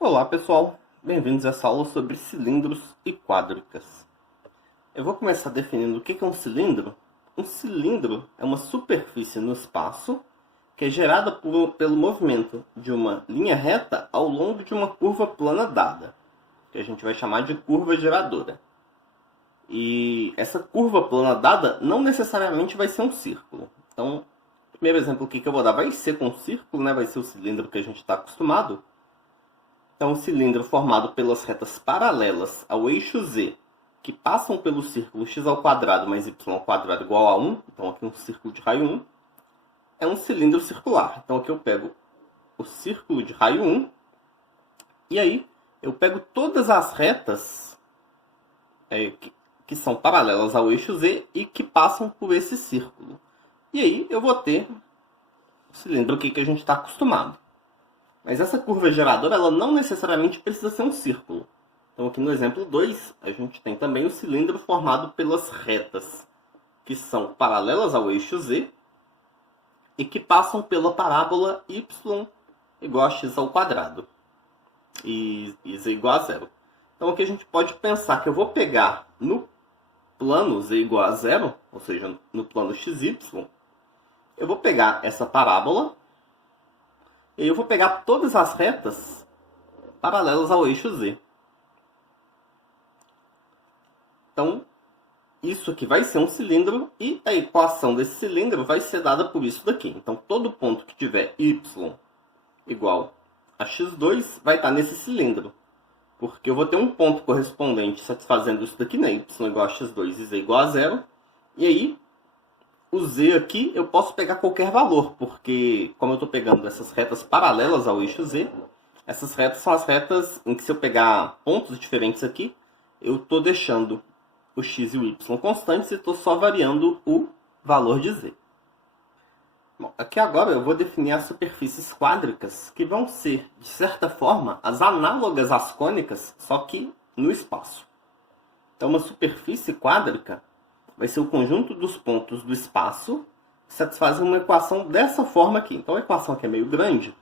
Olá pessoal, bem-vindos a essa aula sobre cilindros e quádricas. Eu vou começar definindo o que é um cilindro. Um cilindro é uma superfície no espaço que é gerada pelo movimento de uma linha reta ao longo de uma curva plana dada, que a gente vai chamar de curva geradora. E essa curva plana dada não necessariamente vai ser um círculo. Então, o primeiro exemplo aqui que eu vou dar vai ser com um círculo, né? Vai ser o cilindro que a gente está acostumado. Então, um cilindro formado pelas retas paralelas ao eixo Z, que passam pelo círculo x² mais y² igual a 1, então aqui um círculo de raio 1, é um cilindro circular. Então aqui eu pego o círculo de raio 1, e aí eu pego todas as retas que são paralelas ao eixo Z e que passam por esse círculo. E aí eu vou ter o cilindro aqui que a gente está acostumado. Mas essa curva geradora, ela não necessariamente precisa ser um círculo. Então aqui no exemplo 2, a gente tem também o cilindro formado pelas retas que são paralelas ao eixo Z e que passam pela parábola y igual a x², e z igual a 0. Então aqui a gente pode pensar que eu vou pegar no plano z igual a 0, ou seja, no plano xy, eu vou pegar essa parábola e eu vou pegar todas as retas paralelas ao eixo Z. Então, isso aqui vai ser um cilindro e a equação desse cilindro vai ser dada por isso daqui. Então, todo ponto que tiver y igual a x2 vai estar nesse cilindro. Porque eu vou ter um ponto correspondente satisfazendo isso daqui, né? Y igual a x2 e z igual a 0. E aí, o z aqui eu posso pegar qualquer valor, porque como eu estou pegando essas retas paralelas ao eixo z, essas retas são as retas em que se eu pegar pontos diferentes aqui, eu estou deixando o x e o y constantes e estou só variando o valor de z. Bom, aqui agora eu vou definir as superfícies quádricas, que vão ser, de certa forma, as análogas às cônicas, só que no espaço. Então uma superfície quádrica vai ser o conjunto dos pontos do espaço que satisfazem uma equação dessa forma aqui. Então a equação aqui é meio grande,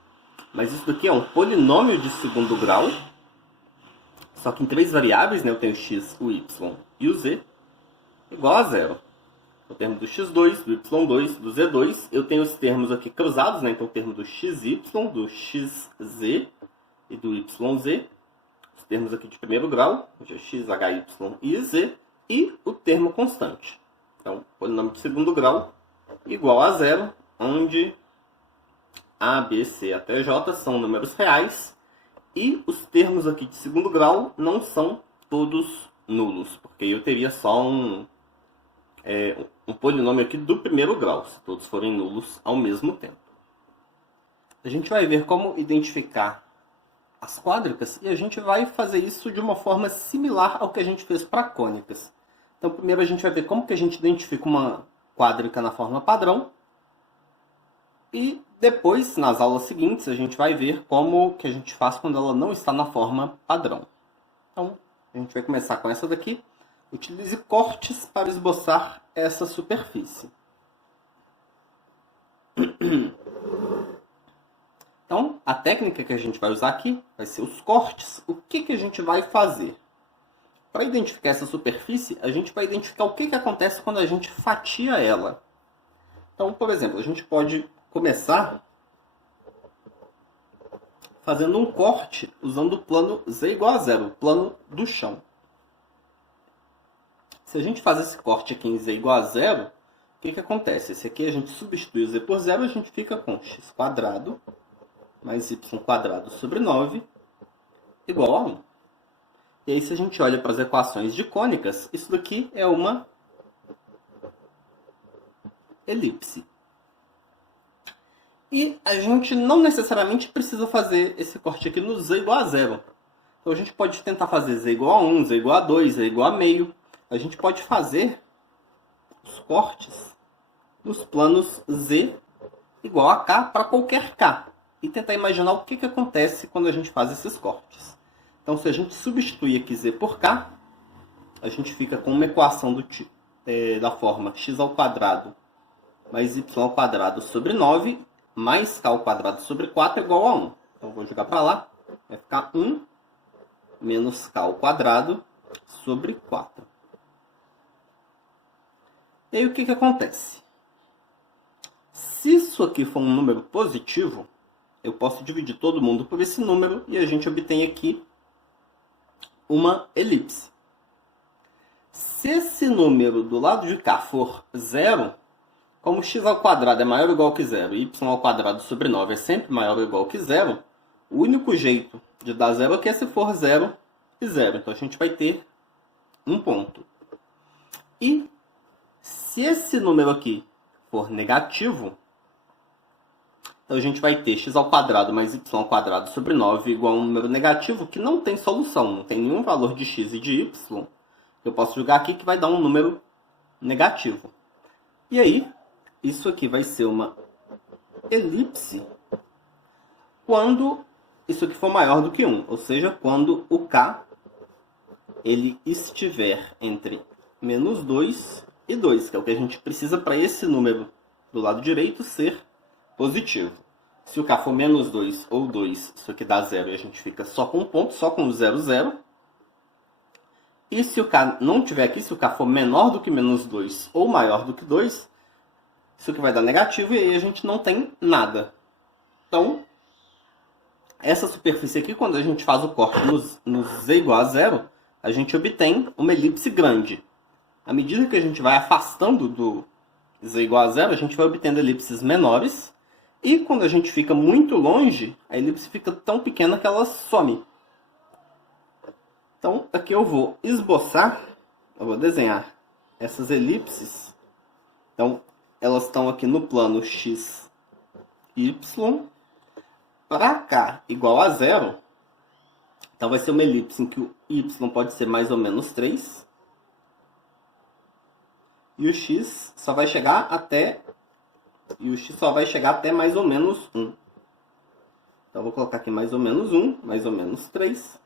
mas isso daqui é um polinômio de segundo grau, só que em três variáveis, né? Eu tenho o x, o y e o z, igual a 0. O termo do x2, do y2, do z2, eu tenho os termos aqui cruzados, né? Então o termo do xy, do xz e do yz, os termos aqui de primeiro grau, x, h, y e z, e o termo constante. Então, polinômio de segundo grau igual a 0, onde a, b, c até j são números reais e os termos aqui de segundo grau não são todos nulos, porque eu teria só um polinômio aqui do primeiro grau, se todos forem nulos ao mesmo tempo. A gente vai ver como identificar as quádricas e a gente vai fazer isso de uma forma similar ao que a gente fez para cônicas. Então, primeiro a gente vai ver como que a gente identifica uma quádrica na forma padrão. E depois, nas aulas seguintes, a gente vai ver como que a gente faz quando ela não está na forma padrão. Então, a gente vai começar com essa daqui. Utilize cortes para esboçar essa superfície. Então, a técnica que a gente vai usar aqui vai ser os cortes. O que a gente vai fazer? Para identificar essa superfície, a gente vai identificar o que acontece quando a gente fatia ela. Então, por exemplo, a gente pode começar fazendo um corte usando o plano z igual a 0, o plano do chão. Se a gente faz esse corte aqui em z igual a 0, o que acontece? Esse aqui a gente substitui o z por 0, a gente fica com x² mais y² sobre 9 igual a 1. E aí, se a gente olha para as equações de cônicas, isso daqui é uma elipse. E a gente não necessariamente precisa fazer esse corte aqui no z igual a 0. Então a gente pode tentar fazer z igual a 1, z igual a 2, z igual a meio. A gente pode fazer os cortes nos planos z igual a k para qualquer k. E tentar imaginar o que acontece quando a gente faz esses cortes. Então, se a gente substituir aqui z por k, a gente fica com uma equação da forma x² mais y² sobre 9 mais k² sobre 4 igual a 1. Então, vou jogar para lá. Vai ficar 1 menos k ao quadrado sobre 4. E aí o que acontece? Se isso aqui for um número positivo, eu posso dividir todo mundo por esse número e a gente obtém aqui uma elipse. Se esse número do lado de cá for 0, como x ao quadrado é maior ou igual que 0 e y ao quadrado sobre 9 é sempre maior ou igual que 0, o único jeito de dar 0 aqui é se for 0 e 0. Então a gente vai ter um ponto. E se esse número aqui for negativo, então a gente vai ter x ao quadrado mais y ao quadrado sobre 9 igual a um número negativo que não tem solução, não tem nenhum valor de x e de y. Eu posso jogar aqui que vai dar um número negativo. E aí, isso aqui vai ser uma elipse quando isso aqui for maior do que 1. Ou seja, quando o k ele estiver entre menos 2 e 2, que é o que a gente precisa para esse número do lado direito ser positivo. Se o k for menos 2 ou 2, isso aqui dá 0 e a gente fica só com um ponto, só com o 0, 0. E se o k não tiver aqui, se o k for menor do que menos 2 ou maior do que 2, isso aqui vai dar negativo e aí a gente não tem nada. Então, essa superfície aqui, quando a gente faz o corte no z igual a 0, a gente obtém uma elipse grande. À medida que a gente vai afastando do z igual a 0, a gente vai obtendo elipses menores. E quando a gente fica muito longe, a elipse fica tão pequena que ela some. Então, aqui eu vou esboçar, eu vou desenhar essas elipses. Então, elas estão aqui no plano x, y. Para k igual a 0, então vai ser uma elipse em que o y pode ser mais ou menos 3. E o x só vai chegar até mais ou menos 1. Então, eu vou colocar aqui mais ou menos 1, mais ou menos 3.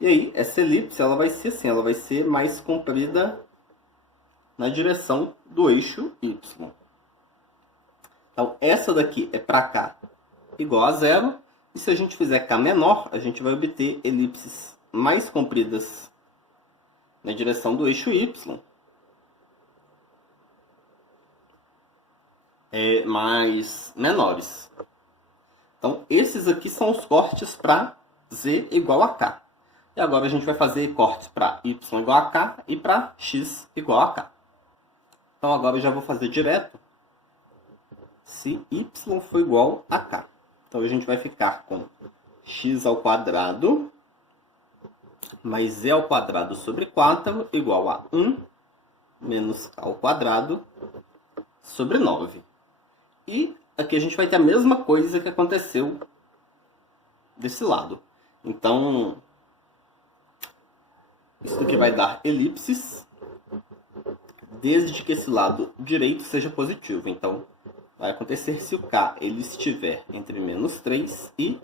E aí, essa elipse ela vai ser assim, ela vai ser mais comprida na direção do eixo y. Então, essa daqui é para k igual a 0. E se a gente fizer k menor, a gente vai obter elipses mais compridas na direção do eixo y. Mais menores. Então, esses aqui são os cortes para z igual a k. E agora a gente vai fazer cortes para y igual a k e para x igual a k. Então, agora eu já vou fazer direto se y for igual a k. Então, a gente vai ficar com x ao quadrado mais z ao quadrado sobre 4 igual a 1 menos k ao quadrado sobre 9. E aqui a gente vai ter a mesma coisa que aconteceu desse lado. Então, isso aqui vai dar elipses desde que esse lado direito seja positivo. Então, vai acontecer se o k ele estiver entre menos 3 e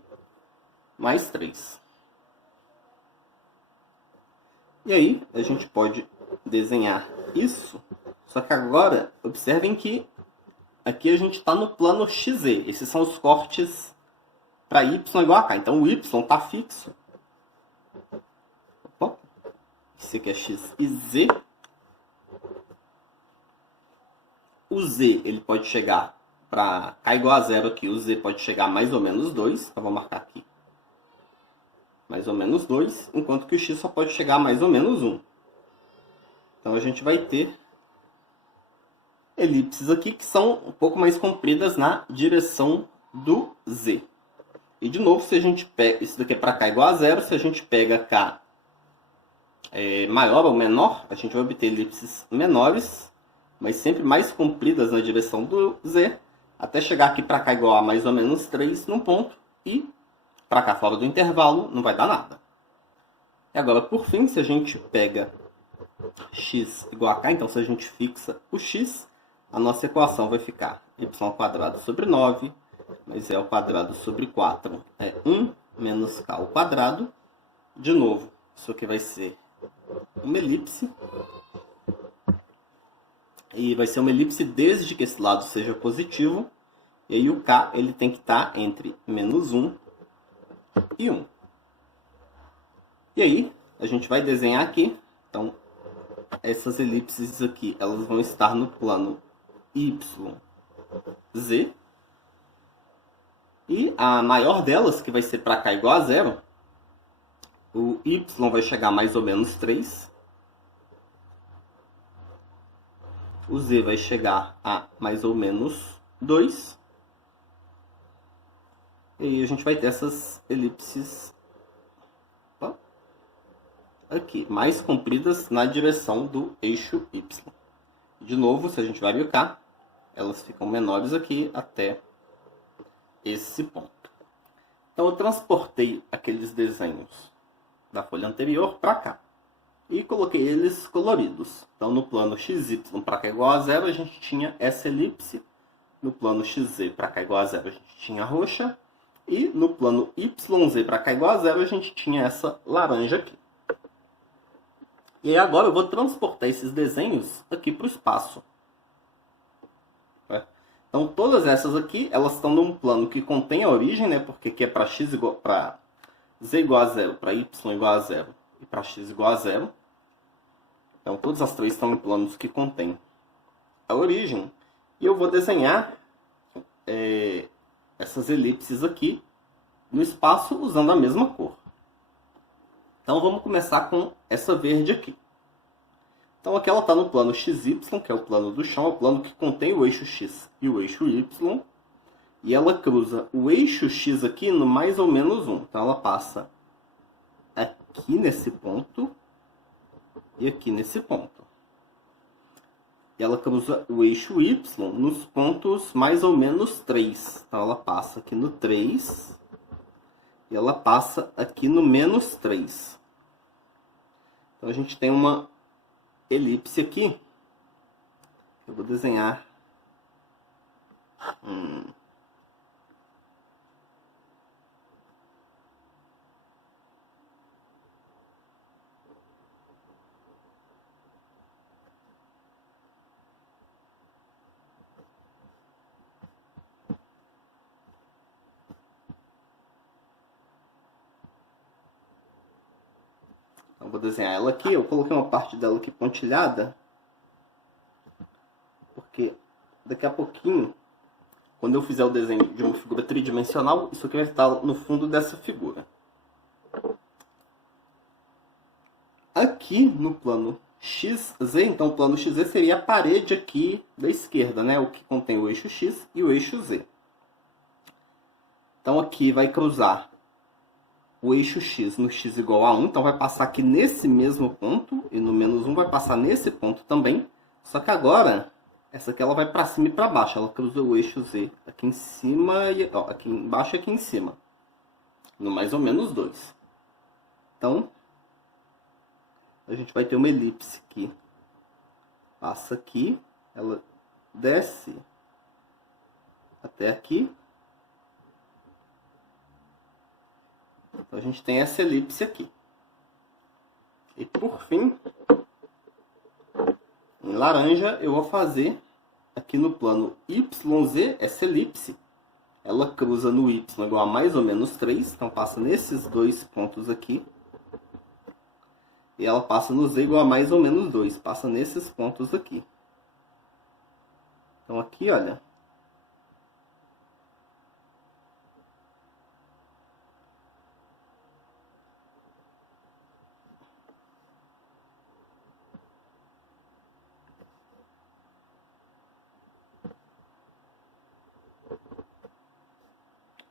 mais 3. E aí, a gente pode desenhar isso. Só que agora, observem que aqui a gente está no plano XZ. Esses são os cortes para y igual a k. Então, o y está fixo. Opa. Esse aqui é x e z. O z ele pode chegar para k igual a 0 aqui. O z pode chegar a mais ou menos 2. Então, vou marcar aqui. Mais ou menos 2. Enquanto que o x só pode chegar a mais ou menos 1. Então, a gente vai ter elipses aqui que são um pouco mais compridas na direção do z. E de novo, se a gente pega isso daqui é para k igual a 0, se a gente pega k maior ou menor, a gente vai obter elipses menores, mas sempre mais compridas na direção do z, até chegar aqui para k igual a mais ou menos 3 num ponto, e para cá fora do intervalo não vai dar nada. E agora, por fim, se a gente pega x igual a k, então se a gente fixa o x, a nossa equação vai ficar y² sobre 9, mais z² sobre 4 é 1 menos k². De novo, isso aqui vai ser uma elipse. E vai ser uma elipse desde que esse lado seja positivo. E aí o k ele tem que estar entre menos 1 e 1. E aí, a gente vai desenhar aqui. Então, essas elipses aqui, elas vão estar no plano YZ. E a maior delas, que vai ser para cá igual a 0, o Y vai chegar a mais ou menos 3. O Z vai chegar a mais ou menos 2. E aí a gente vai ter essas elipses aqui, mais compridas na direção do eixo Y. De novo, se a gente vai brincar, elas ficam menores aqui até esse ponto. Então eu transportei aqueles desenhos da folha anterior para cá e coloquei eles coloridos. Então no plano XY para cá igual a 0 a gente tinha essa elipse, no plano XZ para cá igual a 0 a gente tinha a roxa, e no plano YZ para cá igual a 0 a gente tinha essa laranja aqui. E aí agora eu vou transportar esses desenhos aqui para o espaço. Então todas essas aqui, elas estão num plano que contém a origem, né? Porque aqui é para Z igual a 0, para Y igual a 0 e para X igual a 0. Então todas as três estão em planos que contêm a origem. E eu vou desenhar essas elipses aqui no espaço usando a mesma cor. Então vamos começar com essa verde aqui. Então aqui ela está no plano XY, que é o plano do chão, é o plano que contém o eixo X e o eixo Y. E ela cruza o eixo X aqui no mais ou menos 1. Então ela passa aqui nesse ponto e aqui nesse ponto. E ela cruza o eixo Y nos pontos mais ou menos 3. Então ela passa aqui no 3 e ela passa aqui no menos 3. Então a gente tem uma elipse aqui. Eu vou desenhar eu vou desenhar ela aqui. Eu coloquei uma parte dela aqui pontilhada, porque daqui a pouquinho, quando eu fizer o desenho de uma figura tridimensional, isso aqui vai estar no fundo dessa figura. Aqui no plano XZ, então o plano XZ seria a parede aqui da esquerda, né? O que contém o eixo X e o eixo Z. Então aqui vai cruzar o eixo X no X igual a 1, então vai passar aqui nesse mesmo ponto, e no menos 1 vai passar nesse ponto também. Só que agora, essa aqui ela vai para cima e para baixo, ela cruza o eixo Z aqui em cima, e aqui embaixo e aqui em cima, no mais ou menos 2. Então, a gente vai ter uma elipse que passa aqui, ela desce até aqui. Então a gente tem essa elipse aqui. E por fim, em laranja, eu vou fazer aqui no plano YZ essa elipse. Ela cruza no Y igual a mais ou menos 3, então passa nesses dois pontos aqui. E ela passa no Z igual a mais ou menos 2, passa nesses pontos aqui. Então aqui, olha,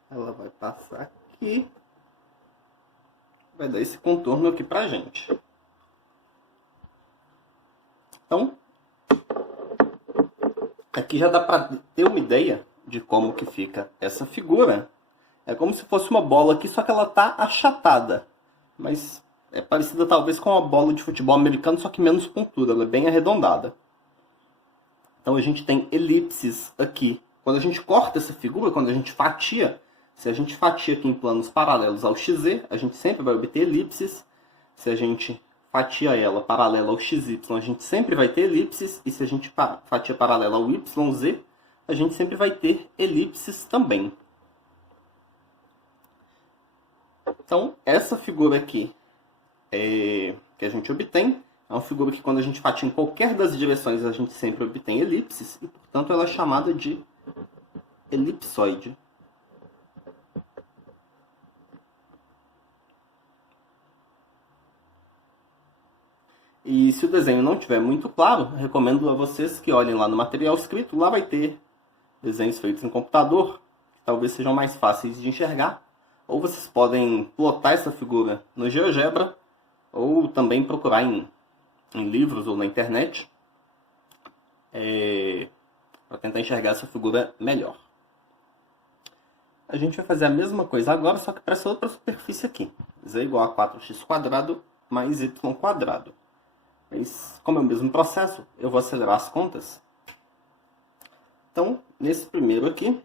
ela vai passar aqui, vai dar esse contorno aqui pra gente. Então, aqui já dá para ter uma ideia de como que fica essa figura. É como se fosse uma bola aqui, só que ela tá achatada. Mas é parecida talvez com uma bola de futebol americano, só que menos pontuda, ela é bem arredondada. Então a gente tem elipses aqui. Quando a gente corta essa figura, quando a gente fatia, se a gente fatia aqui em planos paralelos ao XZ, a gente sempre vai obter elipses. Se a gente fatia ela paralela ao XY, a gente sempre vai ter elipses. E se a gente fatia paralela ao YZ, a gente sempre vai ter elipses também. Então, essa figura aqui que a gente obtém é uma figura que, quando a gente partir em qualquer das direções, a gente sempre obtém elipses, e, portanto, ela é chamada de elipsoide. E se o desenho não estiver muito claro, recomendo a vocês que olhem lá no material escrito. Lá vai ter desenhos feitos em computador, que talvez sejam mais fáceis de enxergar. Ou vocês podem plotar essa figura no GeoGebra, ou também procurar em livros ou na internet para tentar enxergar essa figura melhor. A gente vai fazer a mesma coisa agora, só que para essa outra superfície aqui. Z igual a 4x² mais y². Mas, como é o mesmo processo, eu vou acelerar as contas. Então, nesse primeiro aqui,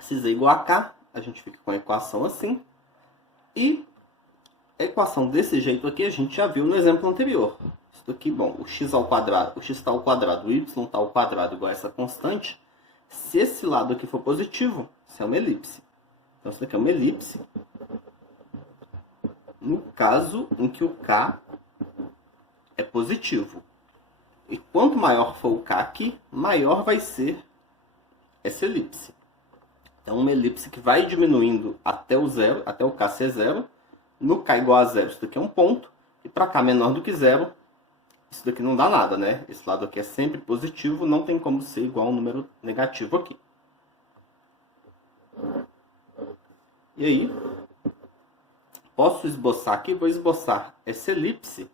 se z igual a k, a gente fica com a equação assim. E a equação desse jeito aqui a gente já viu no exemplo anterior. Isso aqui, bom, o x ao quadrado, o x está ao quadrado, o y está ao quadrado igual a essa constante. Se esse lado aqui for positivo, isso é uma elipse. Então, isso aqui é uma elipse. No caso em que o k é positivo. E quanto maior for o k aqui, maior vai ser essa elipse. Então, uma elipse que vai diminuindo até o zero, até o k ser zero. No k igual a zero, isso daqui é um ponto. E para k menor do que zero, isso daqui não dá nada, né? Esse lado aqui é sempre positivo, não tem como ser igual a um número negativo aqui. E aí, posso esboçar aqui, vou esboçar essa elipse,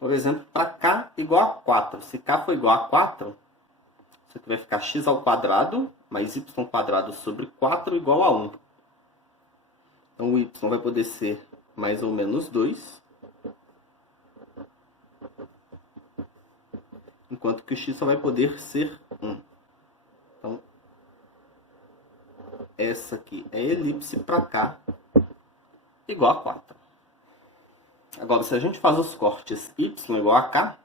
por exemplo, para k igual a 4. Se k for igual a 4, isso aqui vai ficar x ao quadrado mais y² sobre 4 igual a 1. Então, o y vai poder ser mais ou menos 2. Enquanto que o x só vai poder ser 1. Então, essa aqui é a elipse para k igual a 4. Agora, se a gente faz os cortes y igual a k,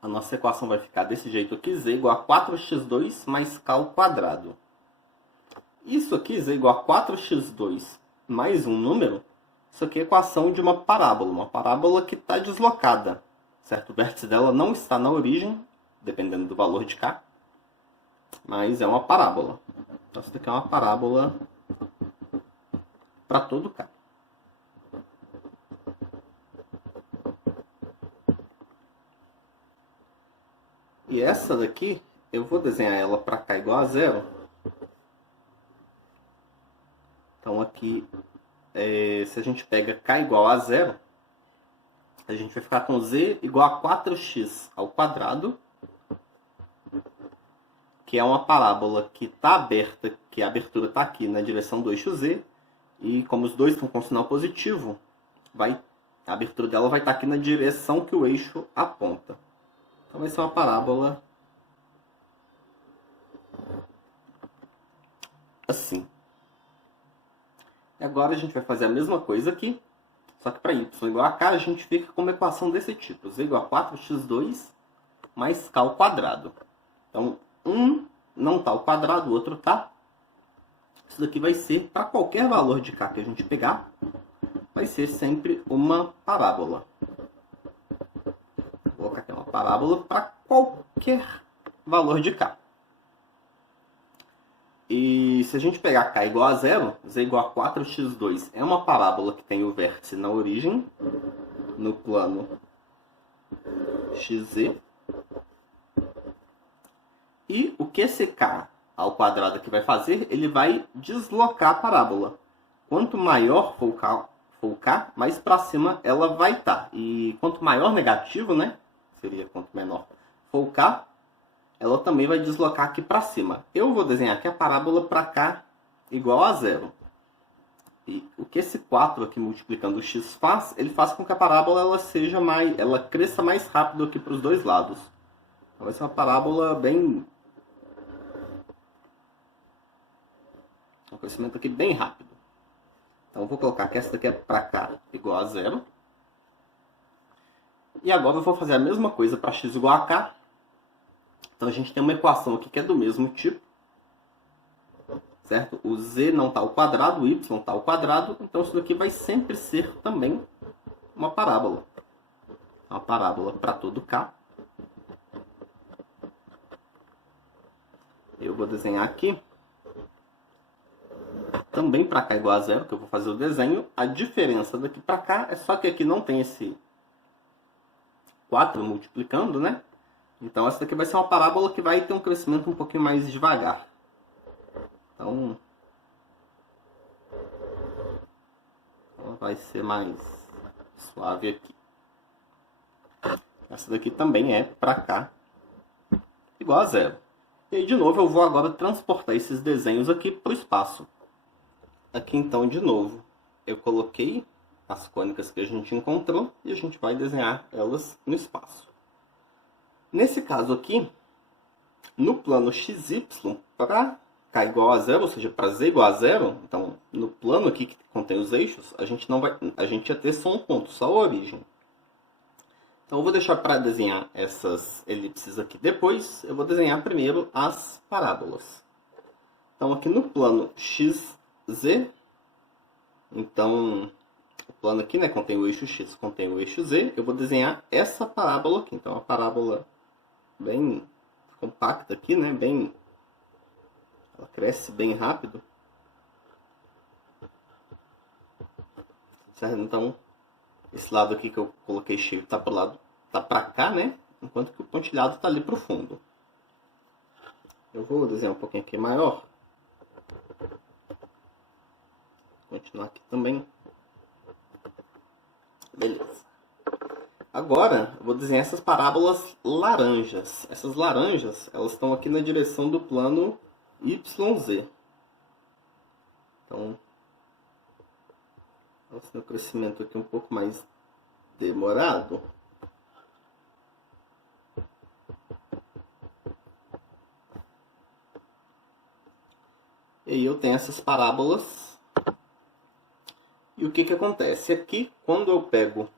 a nossa equação vai ficar desse jeito aqui, z igual a 4x2 mais k ao quadrado. Isso aqui, z igual a 4x2 mais um número, isso aqui é a equação de uma parábola que está deslocada. Certo? O vértice dela não está na origem, dependendo do valor de k, mas é uma parábola. Então, isso daqui é uma parábola para todo k. E essa daqui, eu vou desenhar ela para k igual a zero. Então, aqui, se a gente pega k igual a zero, a gente vai ficar com z igual a 4x ao quadrado, que é uma parábola que está aberta, que a abertura está aqui na direção do eixo z, e como os dois estão com sinal positivo, a abertura dela vai estar aqui na direção que o eixo aponta. Então vai ser uma parábola assim. E agora a gente vai fazer a mesma coisa aqui, só que para y igual a k, a gente fica com uma equação desse tipo. Z igual a 4x2 mais k ao quadrado. Então, um não está ao quadrado, o outro está. Isso daqui vai ser, para qualquer valor de k que a gente pegar, vai ser sempre uma parábola. Vou colocar aqui uma parábola para qualquer valor de k. E se a gente pegar k igual a zero, z igual a 4x2 é uma parábola que tem o vértice na origem, no plano xz. E o que esse k ao quadrado aqui vai fazer? Ele vai deslocar a parábola. Quanto maior for o k, mais para cima ela vai estar. E quanto maior negativo, né? Seria quanto menor for o k, ela também vai deslocar aqui para cima. Eu vou desenhar aqui a parábola para k igual a zero. E o que esse 4 aqui multiplicando o x faz, ele faz com que a parábola ela cresça mais rápido aqui para os dois lados. Então vai ser uma parábola bem... um crescimento aqui bem rápido. Então eu vou colocar que essa daqui é para k igual a zero. E agora eu vou fazer a mesma coisa para x igual a k. Então a gente tem uma equação aqui que é do mesmo tipo. certo? O z não está ao quadrado, o y está ao quadrado, então isso daqui vai sempre ser também uma parábola. Uma parábola para todo k. Eu vou desenhar aqui. Também para k igual a zero, que eu vou fazer o desenho. A diferença daqui para cá é só que aqui não tem esse 4 multiplicando, né? Então essa daqui vai ser uma parábola que vai ter um crescimento um pouquinho mais devagar. Então, ela vai ser mais suave aqui. Essa daqui também é para cá igual a zero. E aí, de novo, eu vou agora transportar esses desenhos aqui para o espaço. Aqui, então, de novo, eu coloquei as cônicas que a gente encontrou e a gente vai desenhar elas no espaço. Nesse caso aqui, no plano XY, para k igual a zero, ou seja, para z igual a zero, então, no plano aqui que contém os eixos, a gente ia ter só um ponto, só a origem. Então, eu vou deixar para desenhar essas elipses aqui depois. Eu vou desenhar primeiro as parábolas. Então, aqui no plano XZ, então, o plano aqui, né, contém o eixo X, contém o eixo Z. Eu vou desenhar essa parábola aqui. Então, uma parábola bem compacta aqui, né, ela cresce bem rápido. Certo? Então, esse lado aqui que eu coloquei cheio está para o lado, tá para cá, né? Enquanto que o pontilhado está ali para o fundo. Eu vou desenhar um pouquinho aqui maior. Vou continuar aqui também. Beleza. Agora, eu vou desenhar essas parábolas laranjas. Essas laranjas, elas estão aqui na direção do plano YZ. Então, elas têm um crescimento aqui um pouco mais demorado. E aí eu tenho essas parábolas. E o que que acontece? Aqui, quando eu pego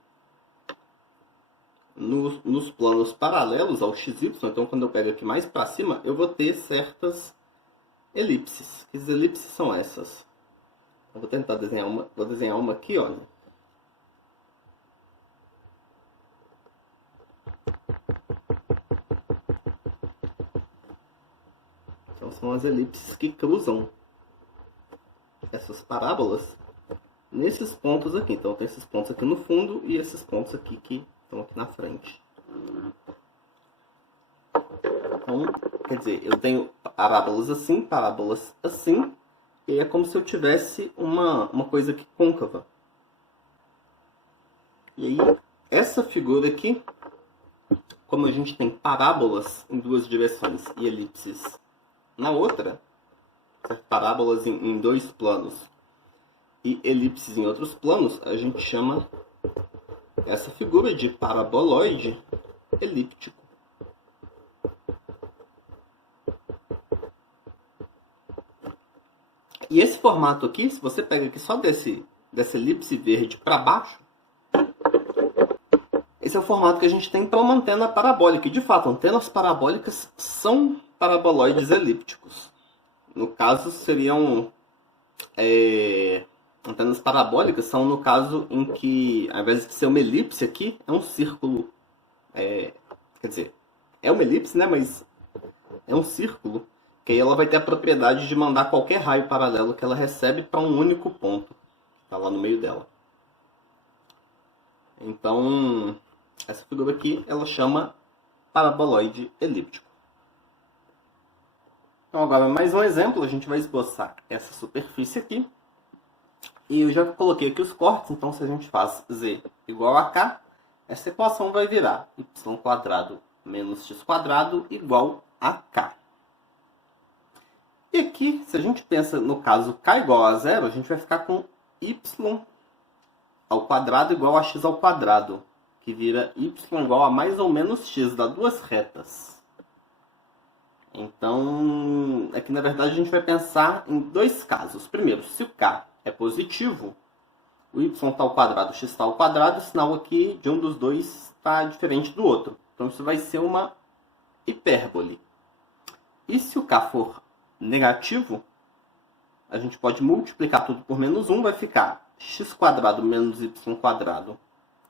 nos planos paralelos ao XY, então quando eu pego aqui mais para cima, eu vou ter certas elipses. Que elipses são essas? Eu vou tentar desenhar uma. Vou desenhar uma aqui, olha. Então são as elipses que cruzam essas parábolas nesses pontos aqui. Então tem esses pontos aqui no fundo e esses pontos aqui que estão aqui na frente. Então, quer dizer, eu tenho parábolas assim, e é como se eu tivesse uma coisa aqui côncava. E aí, essa figura aqui, como a gente tem parábolas em duas direções e elipses na outra, parábolas em dois planos e elipses em outros planos, a gente chama essa figura de paraboloide elíptico. E esse formato aqui, se você pega aqui só dessa elipse verde para baixo, esse é o formato que a gente tem para uma antena parabólica. E, de fato, antenas parabólicas são paraboloides elípticos. No caso, seriam... antenas parabólicas são no caso em que, ao invés de ser uma elipse aqui, é um círculo. Quer dizer, é uma elipse, né? Mas é um círculo. Que aí ela vai ter a propriedade de mandar qualquer raio paralelo que ela recebe para um único ponto. Que está lá no meio dela. Então, essa figura aqui, ela chama paraboloide elíptico. Então, agora, mais um exemplo. A gente vai esboçar essa superfície aqui. E eu já coloquei aqui os cortes. Então, se a gente faz z igual a k, essa equação vai virar y² menos x² igual a k. E aqui, se a gente pensa no caso k igual a zero, a gente vai ficar com y² igual a x², que vira y igual a mais ou menos x, dá duas retas. Então, aqui na verdade a gente vai pensar em dois casos. Primeiro, se o k é positivo, o y está ao quadrado, o x está ao quadrado, o sinal aqui de um dos dois está diferente do outro. Então isso vai ser uma hipérbole. E se o k for negativo, a gente pode multiplicar tudo por menos 1, vai ficar x² menos y²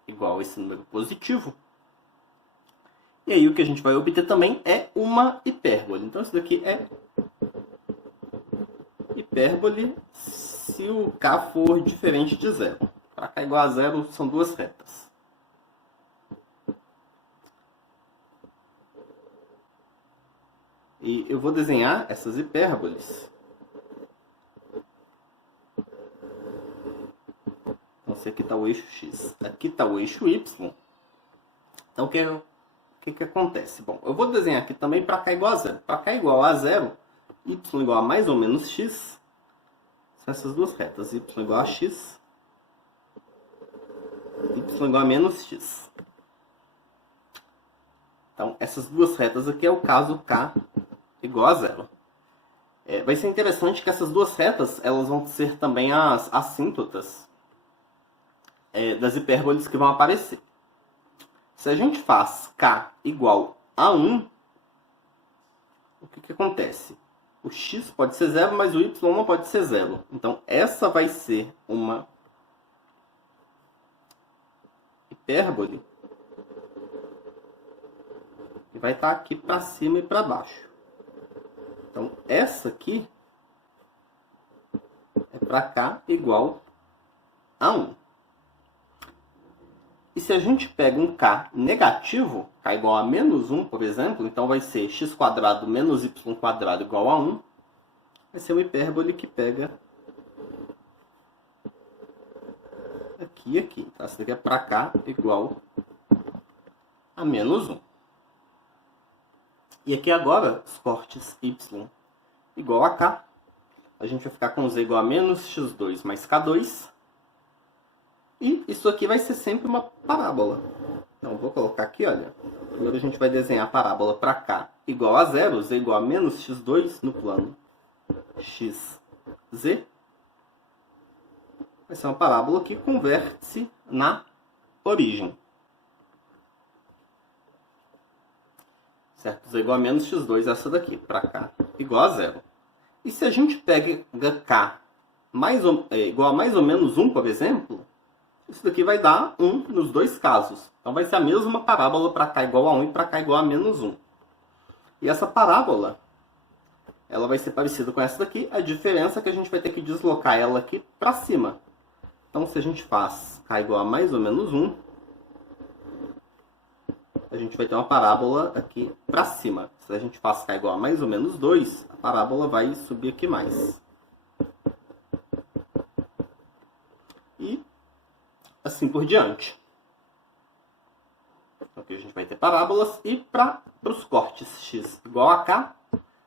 igual a esse número positivo. E aí o que a gente vai obter também é uma hipérbole. Então isso daqui é hipérbole se o k for diferente de zero. Para k igual a zero são duas retas. E eu vou desenhar essas hipérboles. Então, esse aqui está o eixo x, aqui está o eixo y. Então, o que acontece? Bom, eu vou desenhar aqui também para k igual a zero. Para k igual a zero, y igual a mais ou menos x, são essas duas retas. Y igual a x, y igual a menos x. Então, essas duas retas aqui é o caso k igual a zero. Vai ser interessante que essas duas retas elas vão ser também as assíntotas das hipérboles que vão aparecer. Se a gente faz k igual a 1, o que acontece? O x pode ser 0, mas o y não pode ser 0. Então, essa vai ser uma hipérbole que vai estar aqui para cima e para baixo. Então, essa aqui é para k igual a 1. E se a gente pega um k negativo, k igual a menos 1, por exemplo, então vai ser x² menos y² igual a 1. Vai ser uma hipérbole que pega aqui e aqui. Então, essa daqui é para k igual a menos 1. E aqui agora, os cortes y igual a k. A gente vai ficar com z igual a menos x2 mais k2. E isso aqui vai ser sempre uma parábola. Então, vou colocar aqui, olha. Primeiro a gente vai desenhar a parábola para k igual a 0, z igual a menos x2 no plano xz. Vai ser uma parábola que converte-se na origem. Certo? Z igual a menos x2, essa daqui, para k igual a 0. E se a gente pega k igual a mais ou menos 1, por exemplo, isso daqui vai dar 1 nos dois casos. Então vai ser a mesma parábola para k igual a 1 e para k igual a menos 1. E essa parábola, ela vai ser parecida com essa daqui. A diferença é que a gente vai ter que deslocar ela aqui para cima. Então se a gente faz k igual a mais ou menos 1, a gente vai ter uma parábola aqui para cima. Se a gente faz k igual a mais ou menos 2, a parábola vai subir aqui mais. E assim por diante. Então, aqui a gente vai ter parábolas. E para os cortes x igual a k,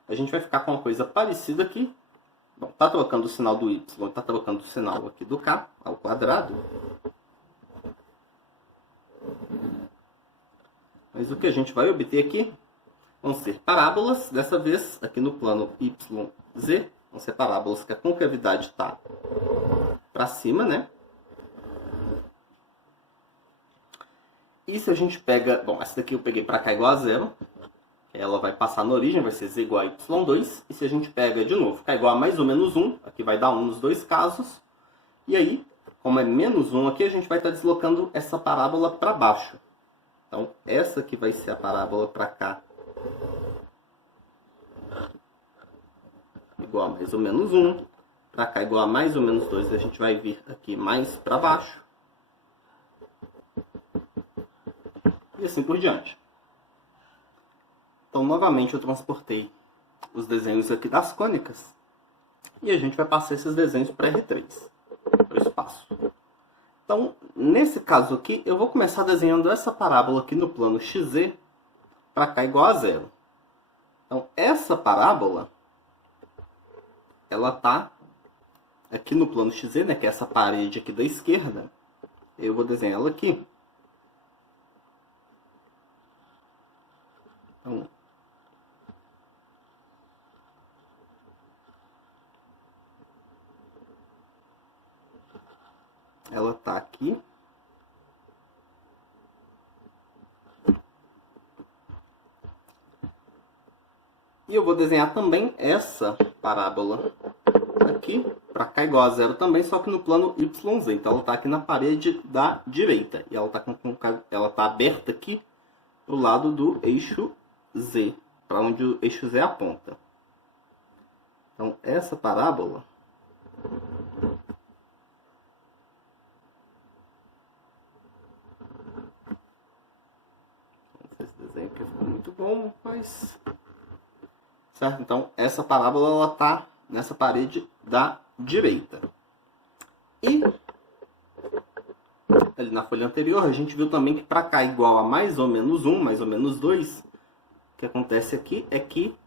a gente vai ficar com uma coisa parecida aqui. Bom, está trocando o sinal do y, está trocando o sinal aqui do k ao quadrado. Mas o que a gente vai obter aqui vão ser parábolas, dessa vez aqui no plano YZ, vão ser parábolas que a concavidade está para cima, né? E se a gente pega, bom, essa daqui eu peguei para k igual a 0, ela vai passar na origem, vai ser z igual a y2, e se a gente pega de novo k igual a mais ou menos 1, aqui vai dar 1 nos dois casos, e aí, como é menos 1 aqui, a gente vai estar deslocando essa parábola para baixo. Então, essa aqui vai ser a parábola para k igual a mais ou menos 1. Para k igual a mais ou menos 2, a gente vai vir aqui mais para baixo. E assim por diante. Então, novamente, eu transportei os desenhos aqui das cônicas. E a gente vai passar esses desenhos para R3, para o espaço. Então, nesse caso aqui, eu vou começar desenhando essa parábola aqui no plano XZ para k igual a 0. Então, essa parábola, ela está aqui no plano XZ, né, que é essa parede aqui da esquerda. Eu vou desenhar ela aqui. Então, ela está aqui. E eu vou desenhar também essa parábola aqui, para cá igual a zero também, só que no plano YZ. Então ela está aqui na parede da direita. E ela tá aberta aqui para o lado do eixo Z, para onde o eixo Z aponta. Então essa parábola esse desenho aqui ficou muito bom, mas certo? Então essa parábola ela tá nessa parede da direita. E ali na folha anterior a gente viu também que para cá igual a mais ou menos 1, mais ou menos 2, o que acontece aqui é que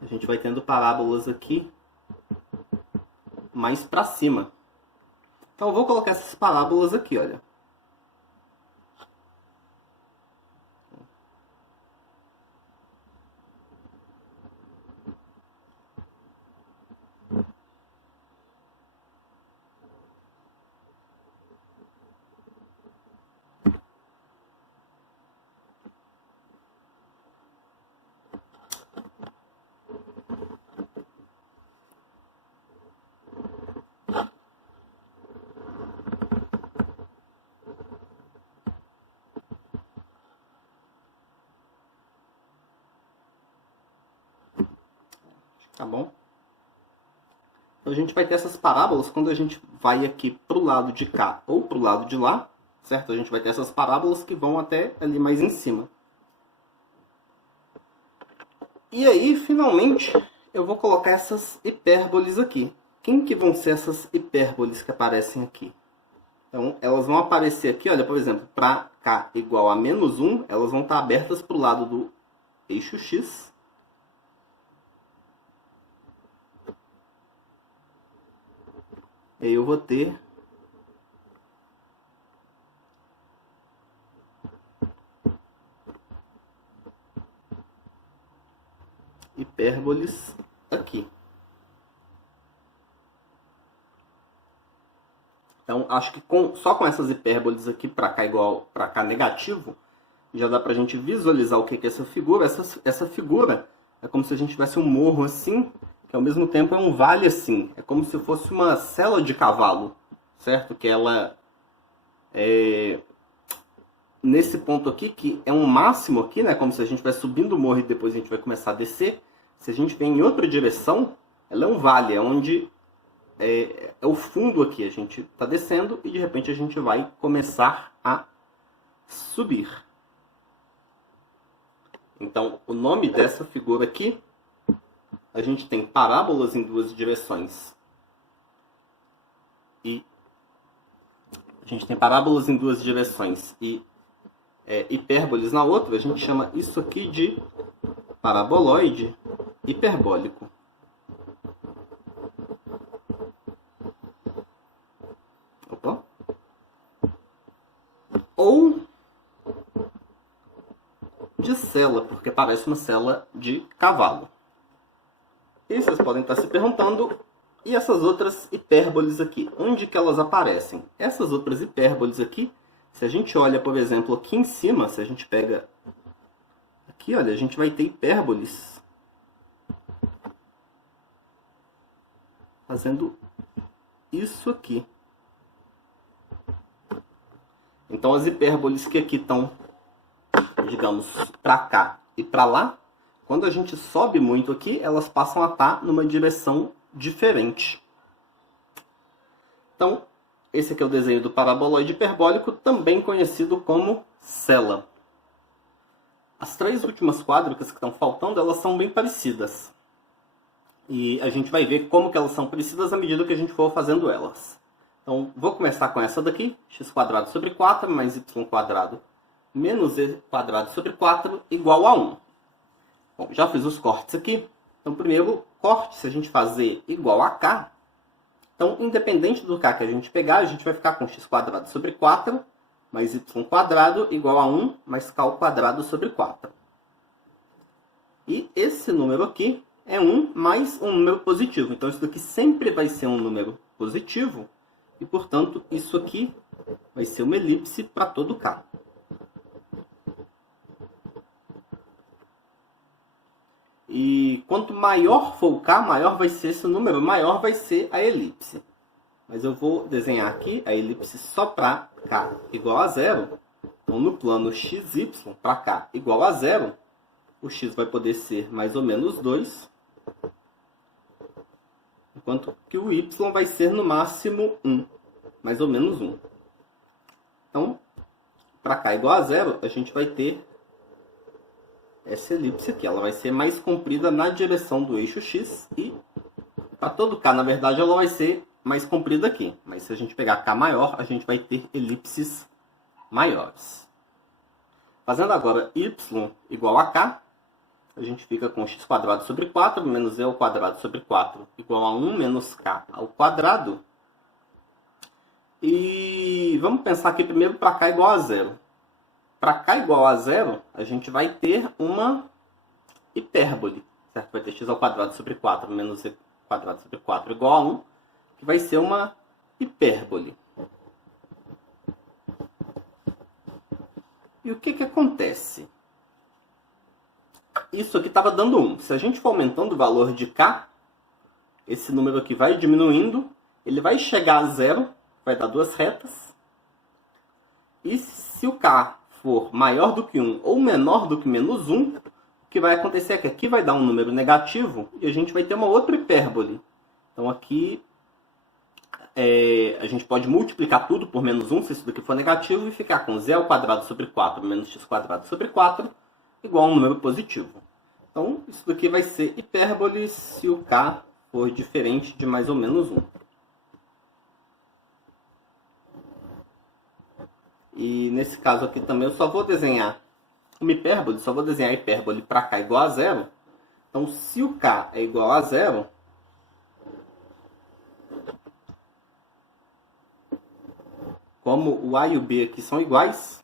a gente vai tendo parábolas aqui mais para cima. Então eu vou colocar essas parábolas aqui, olha. Tá bom? Então a gente vai ter essas parábolas quando a gente vai aqui para o lado de cá ou para o lado de lá, certo? A gente vai ter essas parábolas que vão até ali mais em cima. E aí, finalmente, eu vou colocar essas hipérboles aqui. Quem que vão ser essas hipérboles que aparecem aqui? Então, elas vão aparecer aqui, olha, por exemplo, para cá igual a menos 1, elas vão estar abertas para o lado do eixo X. E aí eu vou ter hipérboles aqui. Então, acho que só com essas hipérboles aqui para cá igual, para cá negativo, já dá para a gente visualizar o que é essa figura. Essa figura é como se a gente tivesse um morro assim, que ao mesmo tempo é um vale assim. É como se fosse uma sela de cavalo, certo? Que ela é nesse ponto aqui, que é um máximo aqui, né? Como se a gente estivesse subindo o morro e depois a gente vai começar a descer. Se a gente vem em outra direção, ela é um vale, é onde é o fundo aqui. A gente está descendo e de repente a gente vai começar a subir. Então, o nome dessa figura aqui, a gente tem parábolas em duas direções. E a gente tem parábolas em duas direções e hipérboles na outra. A gente chama isso aqui de paraboloide hiperbólico. Opa. Ou de sela, porque parece uma sela de cavalo. E vocês podem estar se perguntando, e essas outras hipérboles aqui, onde que elas aparecem? Essas outras hipérboles aqui, se a gente olha, por exemplo, aqui em cima, se a gente pega aqui, olha, a gente vai ter hipérboles fazendo isso aqui. Então as hipérboles que aqui estão, digamos, para cá e para lá, quando a gente sobe muito aqui, elas passam a estar numa direção diferente. Então, esse aqui é o desenho do paraboloide hiperbólico, também conhecido como sela. As três últimas quádricas que estão faltando, elas são bem parecidas. E a gente vai ver como que elas são parecidas à medida que a gente for fazendo elas. Então, vou começar com essa daqui, x² sobre 4 mais y² menos z² sobre 4 igual a 1. Bom, já fiz os cortes aqui. Então, primeiro corte, se a gente fazer igual a k, então, independente do k que a gente pegar, a gente vai ficar com x² sobre 4 mais y² igual a 1 mais k² sobre 4. E esse número aqui é 1 mais um número positivo. Então, isso daqui sempre vai ser um número positivo. E, portanto, isso aqui vai ser uma elipse para todo k. E quanto maior for o K, maior vai ser esse número, maior vai ser a elipse. Mas eu vou desenhar aqui a elipse só para K igual a 0. Então, no plano XY, para K igual a 0, o X vai poder ser mais ou menos 2. Enquanto que o Y vai ser no máximo 1. Mais ou menos 1. Então, para K igual a 0, a gente vai ter essa elipse aqui. Ela vai ser mais comprida na direção do eixo X. E para todo K, na verdade, ela vai ser mais comprida aqui. Mas se a gente pegar K maior, a gente vai ter elipses maiores. Fazendo agora Y igual a K, a gente fica com x² sobre 4 menos e² sobre 4 igual a 1 menos K ao quadrado. E vamos pensar aqui primeiro para K igual a 0. Para K igual a 0, a gente vai ter uma hipérbole. Certo? Vai ter x² sobre 4 menos e² sobre 4 igual a 1, que vai ser uma hipérbole. E o que acontece? Isso aqui estava dando 1. Se a gente for aumentando o valor de K, esse número aqui vai diminuindo, ele vai chegar a 0, vai dar duas retas. E se o K for maior do que 1 ou menor do que menos 1, o que vai acontecer é que aqui vai dar um número negativo e a gente vai ter uma outra hipérbole. Então aqui a gente pode multiplicar tudo por menos 1, se isso daqui for negativo, e ficar com z² sobre 4 menos x² sobre 4 igual a um número positivo. Então, isso daqui vai ser hipérbole se o K for diferente de mais ou menos 1. E nesse caso aqui também eu só vou desenhar uma hipérbole, só vou desenhar a hipérbole para K igual a 0. Então, se o K é igual a 0, como o A e o B aqui são iguais,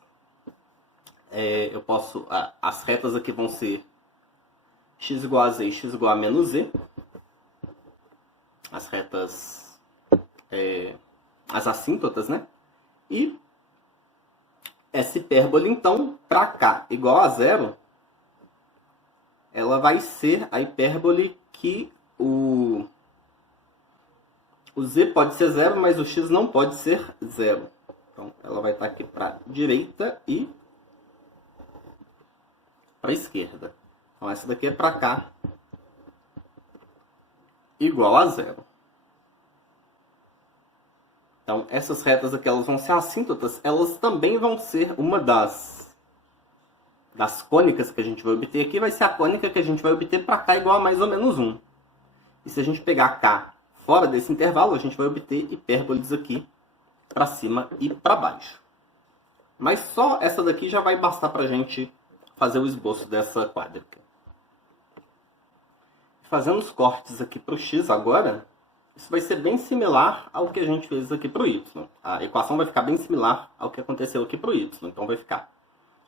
eu posso, as retas aqui vão ser x igual a z e x igual a menos z. As retas, as assíntotas, né? E essa hipérbole, então, para K igual a 0, ela vai ser a hipérbole que o z pode ser 0, mas o x não pode ser 0. Então, ela vai estar aqui para a direita e para a esquerda. Então, essa daqui é para K igual a 0. Então, essas retas aqui, elas vão ser assíntotas, elas também vão ser uma das cônicas que a gente vai obter aqui, vai ser a cônica que a gente vai obter para K igual a mais ou menos 1. E se a gente pegar K fora desse intervalo, a gente vai obter hipérboles aqui para cima e para baixo. Mas só essa daqui já vai bastar para a gente fazer o esboço dessa quádrica. Fazendo os cortes aqui para o x agora, isso vai ser bem similar ao que a gente fez aqui para o y. A equação vai ficar bem similar ao que aconteceu aqui para o y. Então vai ficar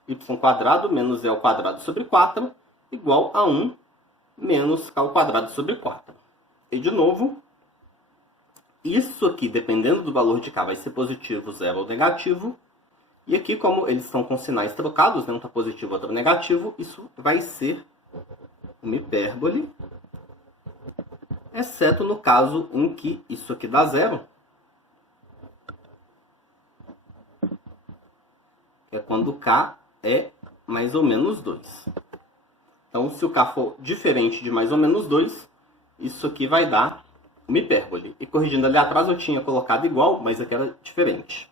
y² menos e² sobre 4 igual a 1 menos k² sobre 4. E de novo, isso aqui, dependendo do valor de k, vai ser positivo, 0 ou negativo. E aqui, como eles estão com sinais trocados, né, um está positivo, outro negativo, isso vai ser uma hipérbole, exceto no caso em que isso aqui dá 0, que é quando k é mais ou menos 2. Então, se o k for diferente de mais ou menos 2, isso aqui vai dar uma hipérbole. E corrigindo ali atrás, eu tinha colocado igual, mas aqui era diferente.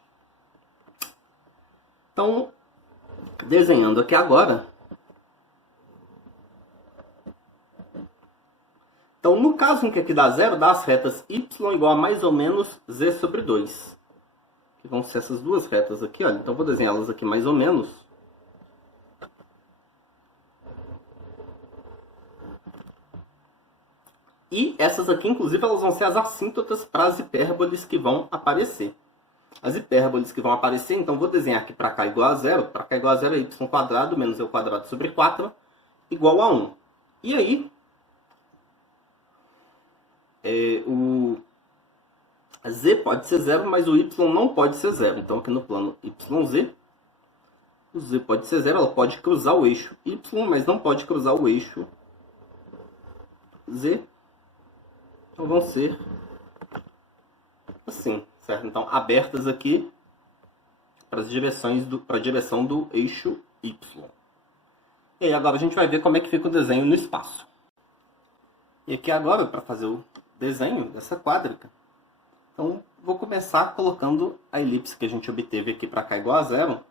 Então, desenhando aqui agora. Então, no caso em que aqui dá 0, dá as retas y igual a mais ou menos z sobre 2. Que vão ser essas duas retas aqui, olha. Então, vou desenhá-las aqui mais ou menos. E essas aqui, inclusive, elas vão ser as assíntotas para as hipérboles que vão aparecer. As hipérboles que vão aparecer, então, vou desenhar aqui para k igual a 0. Para k igual a 0 é y² menos e² sobre 4 igual a 1. E aí, o z pode ser 0, mas o y não pode ser 0. Então, aqui no plano yz, o z pode ser 0, ela pode cruzar o eixo y, mas não pode cruzar o eixo z então, vão ser assim, certo? Então, abertas aqui para a direção do eixo y. E aí agora a gente vai ver como é que fica o desenho no espaço. E aqui agora, para fazer o desenho dessa quádrica, então vou começar colocando a elipse que a gente obteve aqui para cá igual a zero.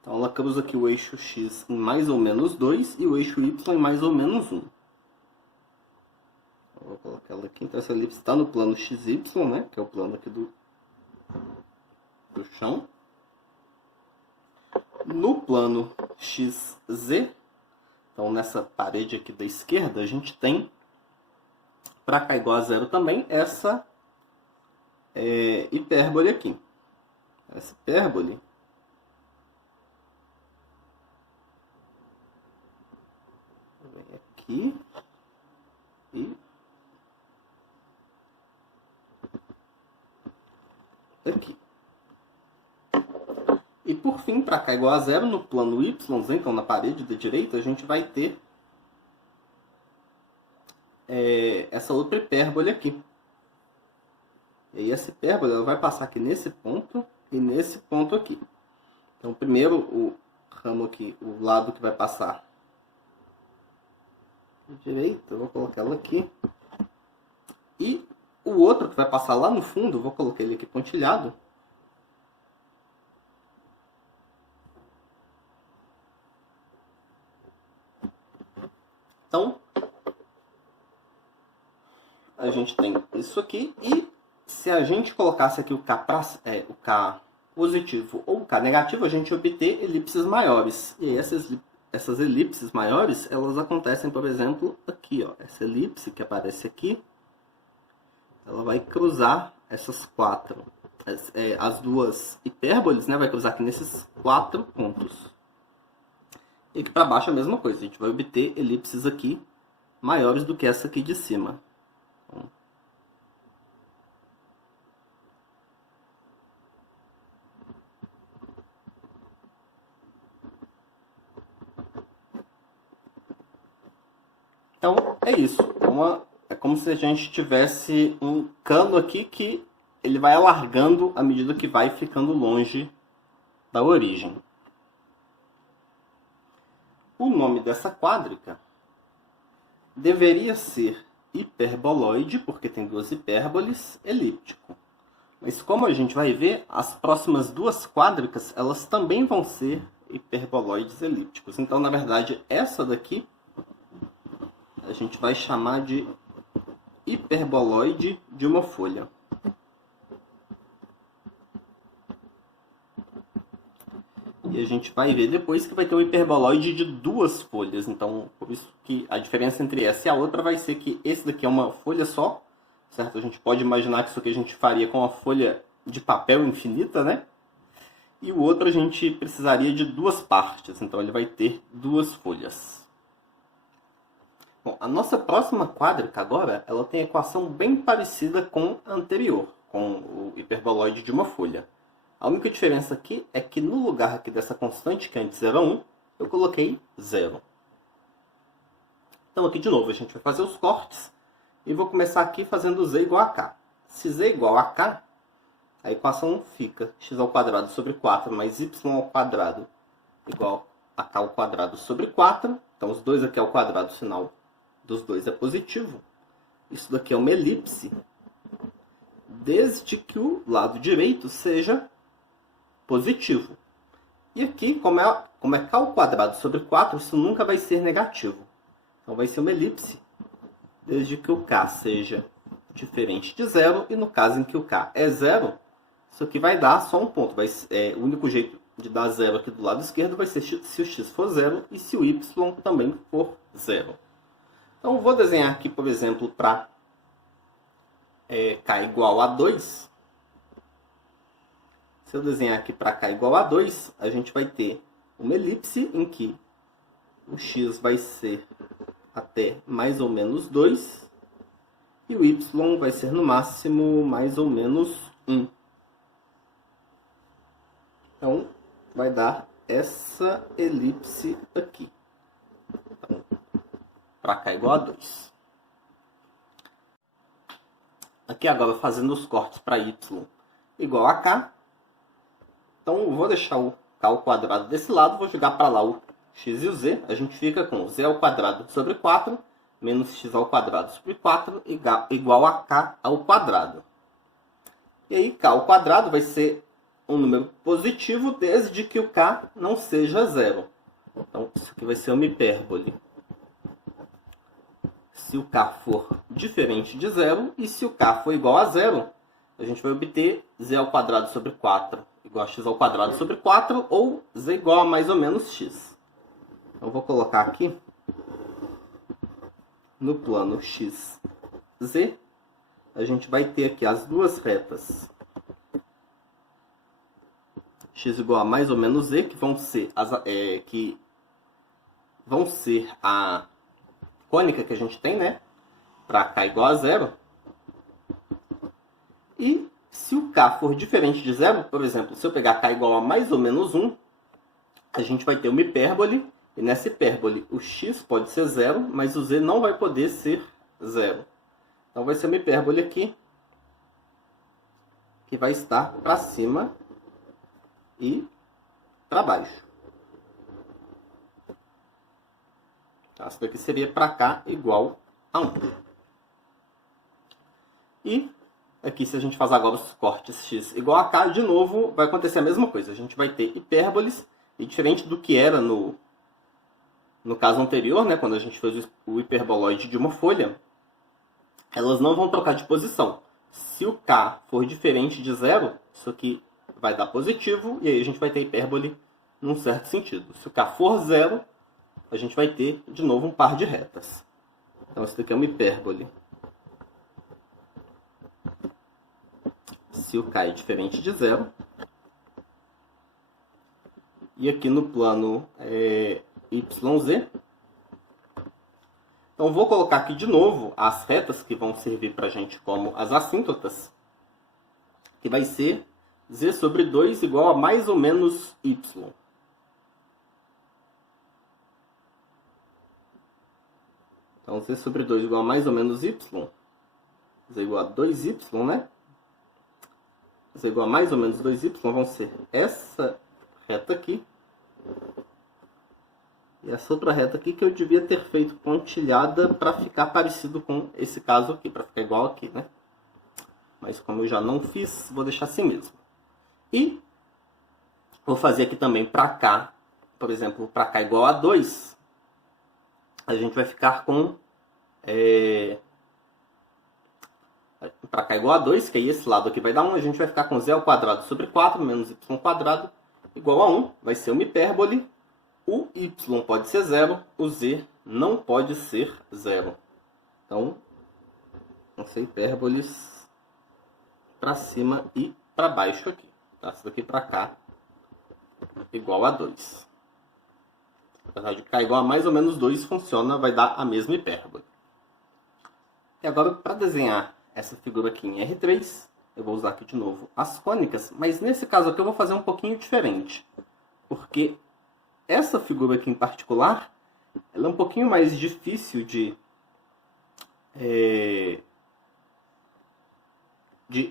Então ela cruza aqui o eixo x em mais ou menos 2 e o eixo y em mais ou menos 1. Vou colocar ela aqui. Então essa elipse está no plano XY, né? Que é o plano aqui do chão. No plano XZ, então nessa parede aqui da esquerda, a gente tem, para cá igual a zero também, essa hipérbole aqui. Essa hipérbole vem aqui e aqui. E por fim, para cá igual a zero, no plano y, então na parede da direita, a gente vai ter essa outra hipérbole aqui. E aí essa hipérbole ela vai passar aqui nesse ponto e nesse ponto aqui. Então primeiro o ramo aqui, o lado que vai passar à direita, eu vou colocar ela aqui. E o outro que vai passar lá no fundo, eu vou colocar ele aqui pontilhado. Então, a gente tem isso aqui. E se a gente colocasse aqui o K positivo ou o K negativo, a gente obter elipses maiores. E aí essas elipses maiores, elas acontecem, por exemplo, aqui, ó. Essa elipse que aparece aqui, ela vai cruzar essas quatro, as duas hipérboles, né? Vai cruzar aqui nesses 4 pontos. E aqui para baixo a mesma coisa, a gente vai obter elipses aqui maiores do que essa aqui de cima. Então, é isso. É como se a gente tivesse um cano aqui que ele vai alargando à medida que vai ficando longe da origem. O nome dessa quádrica deveria ser hiperboloide, porque tem duas hipérboles, elíptico. Mas como a gente vai ver, as próximas duas quádricas, elas também vão ser hiperboloides elípticos. Então, na verdade, essa daqui a gente vai chamar de hiperboloide de uma folha. E a gente vai ver depois que vai ter um hiperboloide de duas folhas. Então, por isso que a diferença entre essa e a outra vai ser que esse daqui é uma folha só, certo? A gente pode imaginar que isso aqui a gente faria com uma folha de papel infinita, né? E o outro a gente precisaria de duas partes, então ele vai ter duas folhas. Bom, a nossa próxima quádrica agora, ela tem a equação bem parecida com a anterior, com o hiperboloide de uma folha. A única diferença aqui é que no lugar aqui dessa constante, que antes era 1, eu coloquei 0. Então aqui de novo a gente vai fazer os cortes e vou começar aqui fazendo z igual a k. Se z igual a k, a equação fica x ao quadrado sobre 4 mais y ao quadrado igual a k ao quadrado sobre 4. Então os dois aqui ao quadrado, o sinal dos dois é positivo. Isso daqui é uma elipse, desde que o lado direito seja positivo. E aqui, como é k ao quadrado sobre 4, isso nunca vai ser negativo. Então vai ser uma elipse, desde que o k seja diferente de zero. E no caso em que o k é zero, isso aqui vai dar só um ponto. O único jeito de dar zero aqui do lado esquerdo vai ser se o x for zero e se o y também for zero. Então eu vou desenhar aqui, por exemplo, para k igual a 2. Se eu desenhar aqui para k igual a 2, a gente vai ter uma elipse em que o x vai ser até mais ou menos 2 e o y vai ser no máximo mais ou menos 1. Então, vai dar essa elipse aqui. Então, para k igual a 2. aqui agora fazendo os cortes para y igual a k. Então eu vou deixar o k ao quadrado desse lado, vou jogar para lá o x e o z. A gente fica com z ao quadrado sobre 4 menos x ao quadrado sobre 4 igual a k ao quadrado. E aí k ao quadrado vai ser um número positivo desde que o k não seja zero. Então isso aqui vai ser uma hipérbole se o k for diferente de zero, e se o k for igual a zero, a gente vai obter z ao quadrado sobre 4 igual a x ao quadrado sobre 4, ou z igual a mais ou menos x. Então, vou colocar aqui, no plano x, z, a gente vai ter aqui as duas retas x igual a mais ou menos z, que vão ser a cônica que a gente tem, né? Para k igual a zero. E se o k for diferente de zero, por exemplo, se eu pegar k igual a mais ou menos 1, a gente vai ter uma hipérbole, e nessa hipérbole o x pode ser zero, mas o z não vai poder ser zero. Então vai ser uma hipérbole aqui, que vai estar para cima e para baixo. Essa daqui seria para k igual a 1. E aqui, se a gente faz agora os cortes x igual a k, de novo vai acontecer a mesma coisa. A gente vai ter hipérboles, e diferente do que era no caso anterior, né, quando a gente fez o hiperboloide de uma folha, elas não vão trocar de posição. Se o k for diferente de zero, isso aqui vai dar positivo, e aí a gente vai ter hipérbole num certo sentido. Se o k for zero, a gente vai ter, de novo, um par de retas. Então, isso daqui é uma hipérbole se o k é diferente de zero. E aqui no plano YZ. Então, vou colocar aqui de novo as retas que vão servir para a gente como as assíntotas, que vai ser z sobre 2 igual a mais ou menos y. Então, z sobre 2 igual a mais ou menos y. Z igual a 2y, né? Z igual a mais ou menos 2y vão ser essa reta aqui e essa outra reta aqui, que eu devia ter feito pontilhada para ficar parecido com esse caso aqui, para ficar igual aqui, né? Mas como eu já não fiz, vou deixar assim mesmo. E vou fazer aqui também para cá, por exemplo, para cá igual a 2, a gente vai ficar com para cá igual a 2, que aí esse lado aqui vai dar 1, a gente vai ficar com z ao quadrado sobre 4 menos y quadrado igual a 1. Vai ser uma hipérbole. O y pode ser 0, o z não pode ser 0. Então, vão ser hipérboles para cima e para baixo aqui. Tá? Isso daqui para cá igual a 2. Apesar de k igual a mais ou menos 2, funciona, vai dar a mesma hipérbole. E agora, para desenhar essa figura aqui em R3, eu vou usar aqui de novo as cônicas, mas nesse caso aqui eu vou fazer um pouquinho diferente, porque essa figura aqui em particular, ela é um pouquinho mais difícil de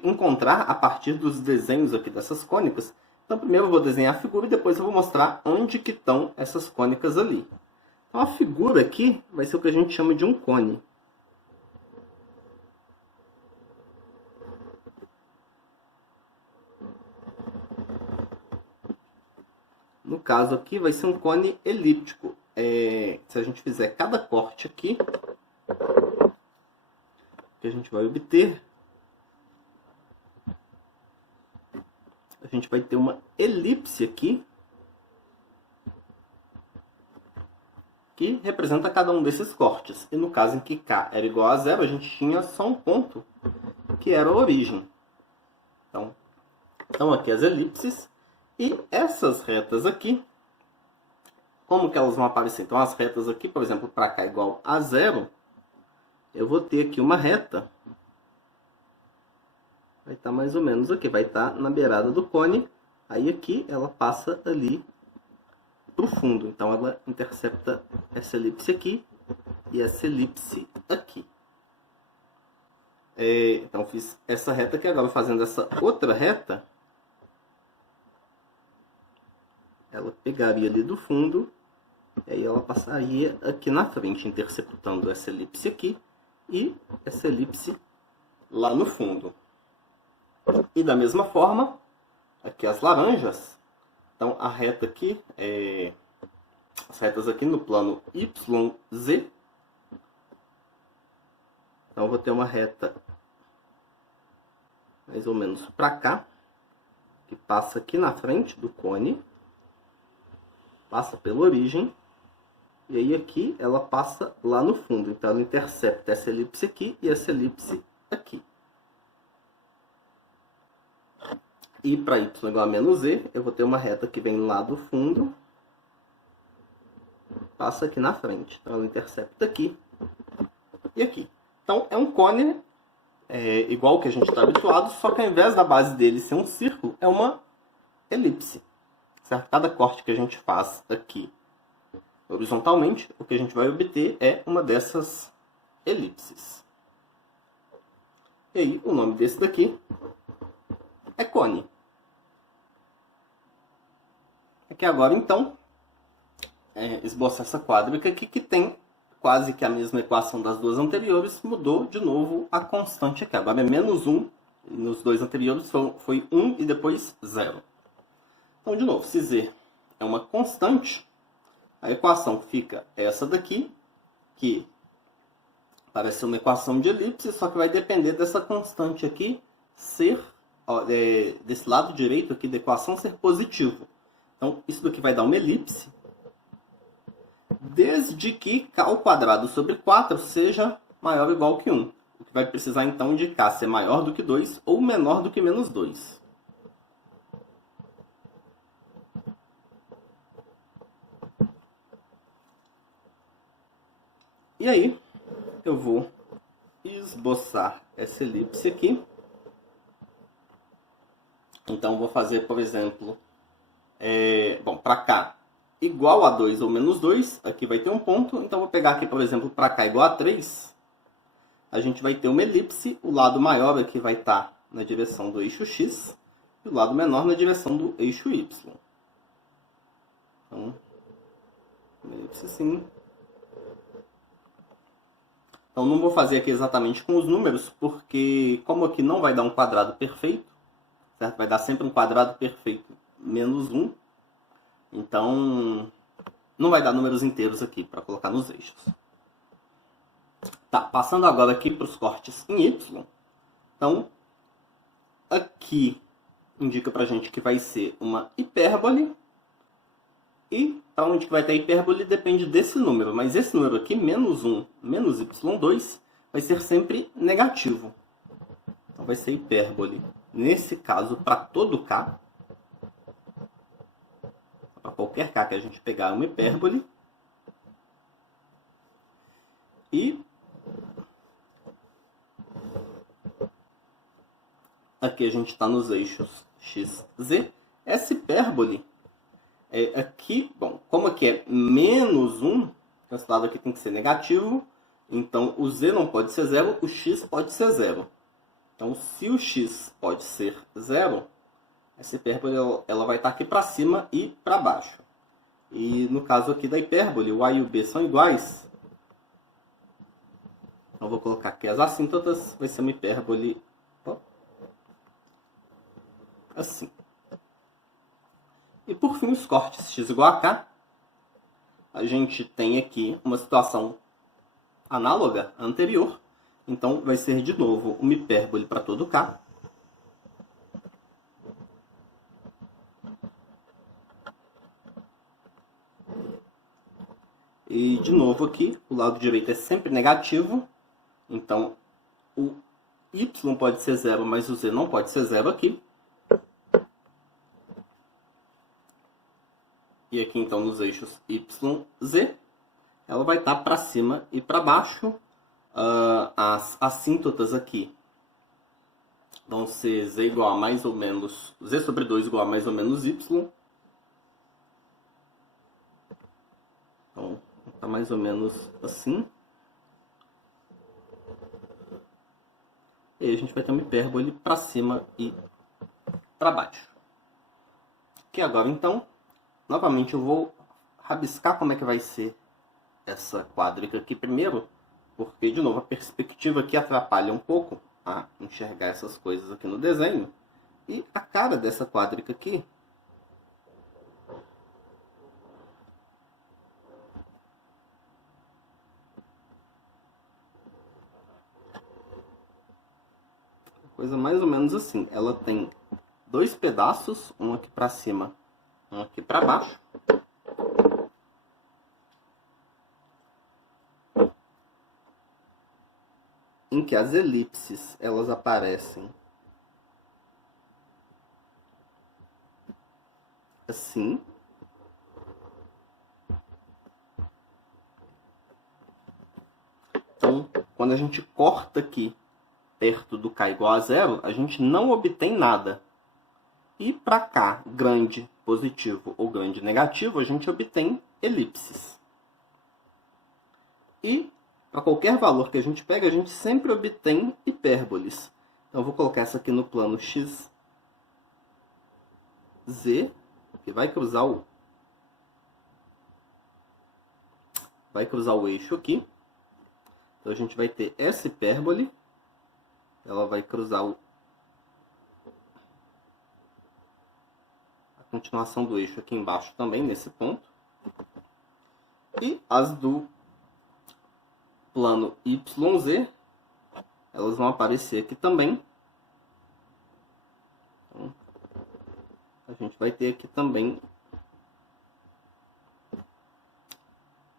encontrar a partir dos desenhos aqui dessas cônicas. Então primeiro eu vou desenhar a figura e depois eu vou mostrar onde que estão essas cônicas ali. Então a figura aqui vai ser o que a gente chama de um cone. No caso aqui vai ser um cone elíptico. Se a gente fizer cada corte aqui, que a gente vai obter, a gente vai ter uma elipse aqui, que representa cada um desses cortes. E no caso em que k era igual a 0, a gente tinha só um ponto, que era a origem. Então aqui as elipses. E essas retas aqui, como que elas vão aparecer? Então, as retas aqui, por exemplo, para cá igual a 0, eu vou ter aqui uma reta. Vai estar mais ou menos aqui, vai estar na beirada do cone. Aí aqui ela passa ali para o fundo. Então, ela intercepta essa elipse aqui e essa elipse aqui. Então eu fiz essa reta aqui, agora fazendo essa outra reta, ela pegaria ali do fundo, e aí ela passaria aqui na frente, interceptando essa elipse aqui e essa elipse lá no fundo. E da mesma forma, aqui as laranjas, então a reta aqui, as retas aqui no plano YZ, então eu vou ter uma reta mais ou menos para cá, que passa aqui na frente do cone, passa pela origem, e aí aqui ela passa lá no fundo. Então ela intercepta essa elipse aqui e essa elipse aqui. E para y igual a menos z, eu vou ter uma reta que vem lá do fundo, passa aqui na frente. Então ela intercepta aqui e aqui. Então é um cone igual que a gente está habituado, só que ao invés da base dele ser um círculo, é uma elipse. Certo? Cada corte que a gente faz aqui horizontalmente, o que a gente vai obter é uma dessas elipses. E aí, o nome desse daqui é cone. Aqui agora, então, esboçar essa quádrica aqui que tem quase que a mesma equação das duas anteriores, mudou de novo a constante aqui. Agora é menos 1, e nos dois anteriores foi 1 e depois 0. Então, de novo, se z é uma constante, a equação fica essa daqui, que parece ser uma equação de elipse, só que vai depender dessa constante aqui ser, desse lado direito aqui da equação, ser positivo. Então, isso daqui vai dar uma elipse, desde que k ao quadrado sobre 4 seja maior ou igual que 1. O que vai precisar, então, de k ser maior do que 2 ou menor do que menos 2. E aí, eu vou esboçar essa elipse aqui. Então, vou fazer, por exemplo, para cá, igual a 2 ou menos 2, aqui vai ter um ponto. Então, vou pegar aqui, por exemplo, para cá igual a 3. A gente vai ter uma elipse, o lado maior aqui vai estar na direção do eixo x, e o lado menor na direção do eixo y. Então, uma elipse assim. Então, não vou fazer aqui exatamente com os números, porque como aqui não vai dar um quadrado perfeito, certo? Vai dar sempre um quadrado perfeito menos 1. Então, não vai dar números inteiros aqui para colocar nos eixos. Tá, passando agora aqui para os cortes em y. Então, aqui indica para a gente que vai ser uma hipérbole. E para onde que vai ter a hipérbole depende desse número. Mas esse número aqui, menos 1 menos y2, vai ser sempre negativo. Então vai ser hipérbole. Nesse caso, para todo k, para qualquer k que a gente pegar uma hipérbole. E aqui a gente está nos eixos x, z. Essa hipérbole, aqui, bom, como aqui é menos 1, esse lado aqui tem que ser negativo. Então, o z não pode ser 0, o x pode ser 0. Então, se o x pode ser 0, essa hipérbole ela vai estar aqui para cima e para baixo. E no caso aqui da hipérbole, o a e o b são iguais. Então, vou colocar aqui as assíntotas, vai ser uma hipérbole assim. E por fim, os cortes x igual a k. A gente tem aqui uma situação análoga à anterior. Então, vai ser de novo uma hipérbole para todo k. E, de novo aqui, o lado direito é sempre negativo. Então, o y pode ser 0, mas o z não pode ser 0 aqui. E aqui, então, nos eixos y, z, ela vai estar para cima e para baixo. As assíntotas aqui vão ser z igual a mais ou menos... z sobre 2 igual a mais ou menos y. Então, está mais ou menos assim. E aí a gente vai ter uma hipérbole para cima e para baixo. Que agora, então, novamente eu vou rabiscar como é que vai ser essa quádrica aqui primeiro, porque, de novo, a perspectiva aqui atrapalha um pouco a enxergar essas coisas aqui no desenho. E a cara dessa quádrica aqui coisa mais ou menos assim. Ela tem dois pedaços, um aqui para cima, um aqui para baixo. Em que as elipses elas aparecem assim. Então, quando a gente corta aqui perto do k igual a zero, a gente não obtém nada. E para k grande positivo ou grande negativo, a gente obtém elipses. E para qualquer valor que a gente pega, a gente sempre obtém hipérboles. Então, eu vou colocar essa aqui no plano xz, que vai cruzar o eixo aqui. Então, a gente vai ter essa hipérbole. Ela vai cruzar a continuação do eixo aqui embaixo também, nesse ponto. E as do plano YZ, elas vão aparecer aqui também. Então, a gente vai ter aqui também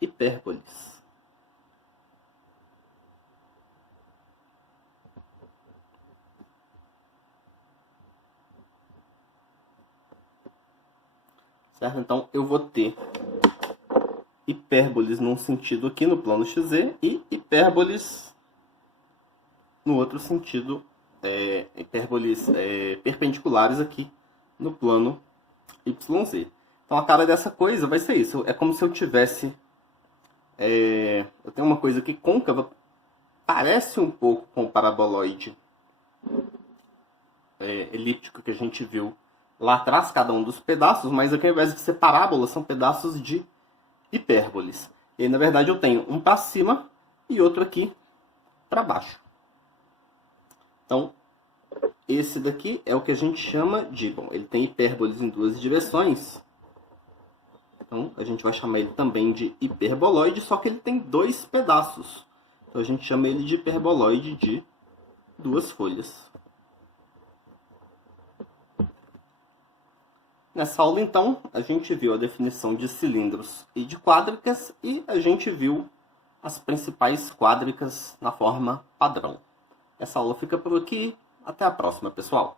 hipérboles. Certo? Então, eu vou ter hipérboles num sentido aqui no plano XZ e hipérboles no outro sentido, hipérboles perpendiculares aqui no plano YZ. Então, a cara dessa coisa vai ser isso. É como se eu tivesse... eu tenho uma coisa aqui côncava, parece um pouco com o paraboloide elíptico que a gente viu lá atrás, cada um dos pedaços, mas aqui ao invés de ser parábola, são pedaços de hipérboles. E aí, na verdade, eu tenho um para cima e outro aqui para baixo. Então, esse daqui é o que a gente chama de... Bom, ele tem hipérboles em duas direções. Então, a gente vai chamar ele também de hiperboloide, só que ele tem dois pedaços. Então, a gente chama ele de hiperboloide de duas folhas. Nessa aula, então, a gente viu a definição de cilindros e de quádricas e a gente viu as principais quádricas na forma padrão. Essa aula fica por aqui. Até a próxima, pessoal!